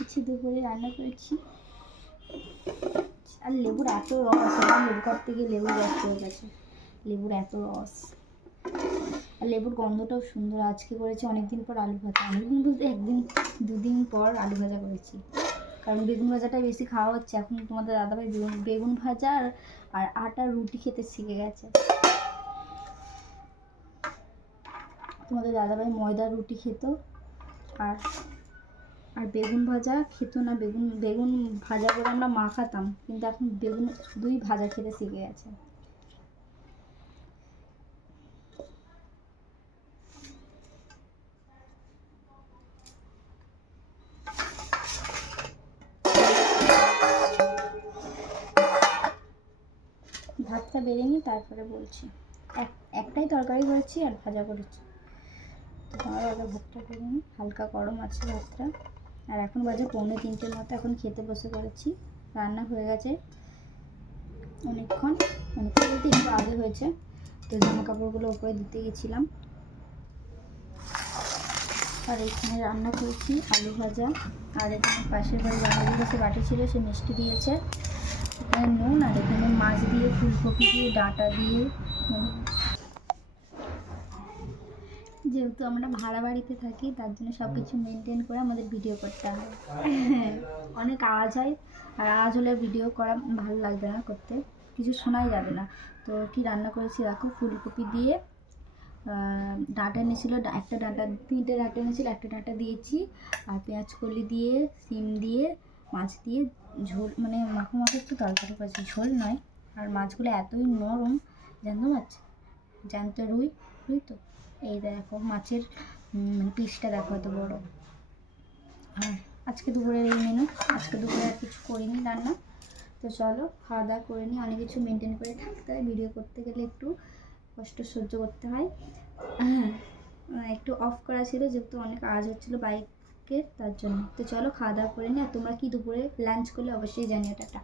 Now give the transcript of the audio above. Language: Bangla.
কিছু দুপুরে রান্না করেছি। আর লেবুর এত রস, লেবু কাটতে গিয়ে লেবুর রস হয়ে গেছে, লেবুর এত রস। আর লেবুর গন্ধটাও সুন্দর। আজকে করেছি অনেকদিন পর আলু ভাজা, অনেকদিন বলতে একদিন দুদিন পর আলু ভাজা করেছি, কারণ বেগুন ভাজাটা বেশি খাওয়া হচ্ছে এখন। তোমাদের দাদাভাই বেগুন ভাজা আর আটার রুটি খেতে শিখে গেছে। তোমাদের দাদাভাই ময়দার রুটি খেত আর আর বেগুন ভাজা খেত না। বেগুন ভাজা করে আমরা মাখাতাম, কিন্তু এখন বেগুন শুধুই ভাজা খেতে শিখে গেছে। ভাতটা বেড়ে নিই তারপরে বলছি। একটাই তরকারি করেছি আর ভাজা করেছি। তোমার আগে ভাতটা বেড়ে নিই, হালকা গরম আছে ভাতটা। আর এখন বাজে 2:45 মতো, এখন খেতে বসে পড়েছি। রান্না হয়ে গেছে অনেকক্ষণ বলতে একটু আগে হয়েছে। তো জামা কাপড়গুলো উপরে দিতে গেছিলাম। আর এখানে রান্না করেছি আলু ভাজা। আর এখানে পাশের বাড়ি বাঙালি কাছে বাটি ছিল, সে মিষ্টি দিয়েছে। এখানে নুন, আর এখানে মাছ দিয়ে, ফুলকপি দিয়ে, ডাঁটা দিয়ে। যেহেতু আমরা ভাড়া বাড়িতে থাকি, তার জন্য সব কিছু মেনটেন করে আমাদের ভিডিও করতে হয়। অনেক আওয়াজ হয়, আর আওয়াজ হলে ভিডিও করা ভালো লাগবে না করতে, কিছু শোনাই যাবে না। তো কি রান্না করেছি দেখো, ফুলকপি দিয়ে ডাঁটা এনেছিল, একটা ডাঁটা, 3টে ডাঁটা এনেছিল, একটা ডাঁটা দিয়েছি। আর পেঁয়াজ কলি দিয়ে, সিম দিয়ে, মাছ দিয়ে ঝোল, মানে মাখো মাখো একটু তরকারি করেছি, ঝোল নয়। আর মাছগুলো এতই নরম, জ্যান্ত মাছ, জ্যান্ত রুই তো। এই দেখো মাছের পিসটা দেখো এত বড়। আর আজকে দুপুরের এই মেনু। আজকে দুপুরে আর কিছু করিনি রান্না। তো চলো খাওয়া দাওয়া করে নিই। অনেক কিছু মেনটেন করে থাকতে হয়, ভিডিও করতে গেলে একটু কষ্ট সহ্য করতে হয়। একটু অফ করা ছিল যেহেতু অনেক আওয়াজ হচ্ছিলো বাইকের, তার জন্য। তো চলো খাওয়া দাওয়া করে নিই। আর তোমরা কি দুপুরে লাঞ্চ করলে অবশ্যই জানিও। টাটা।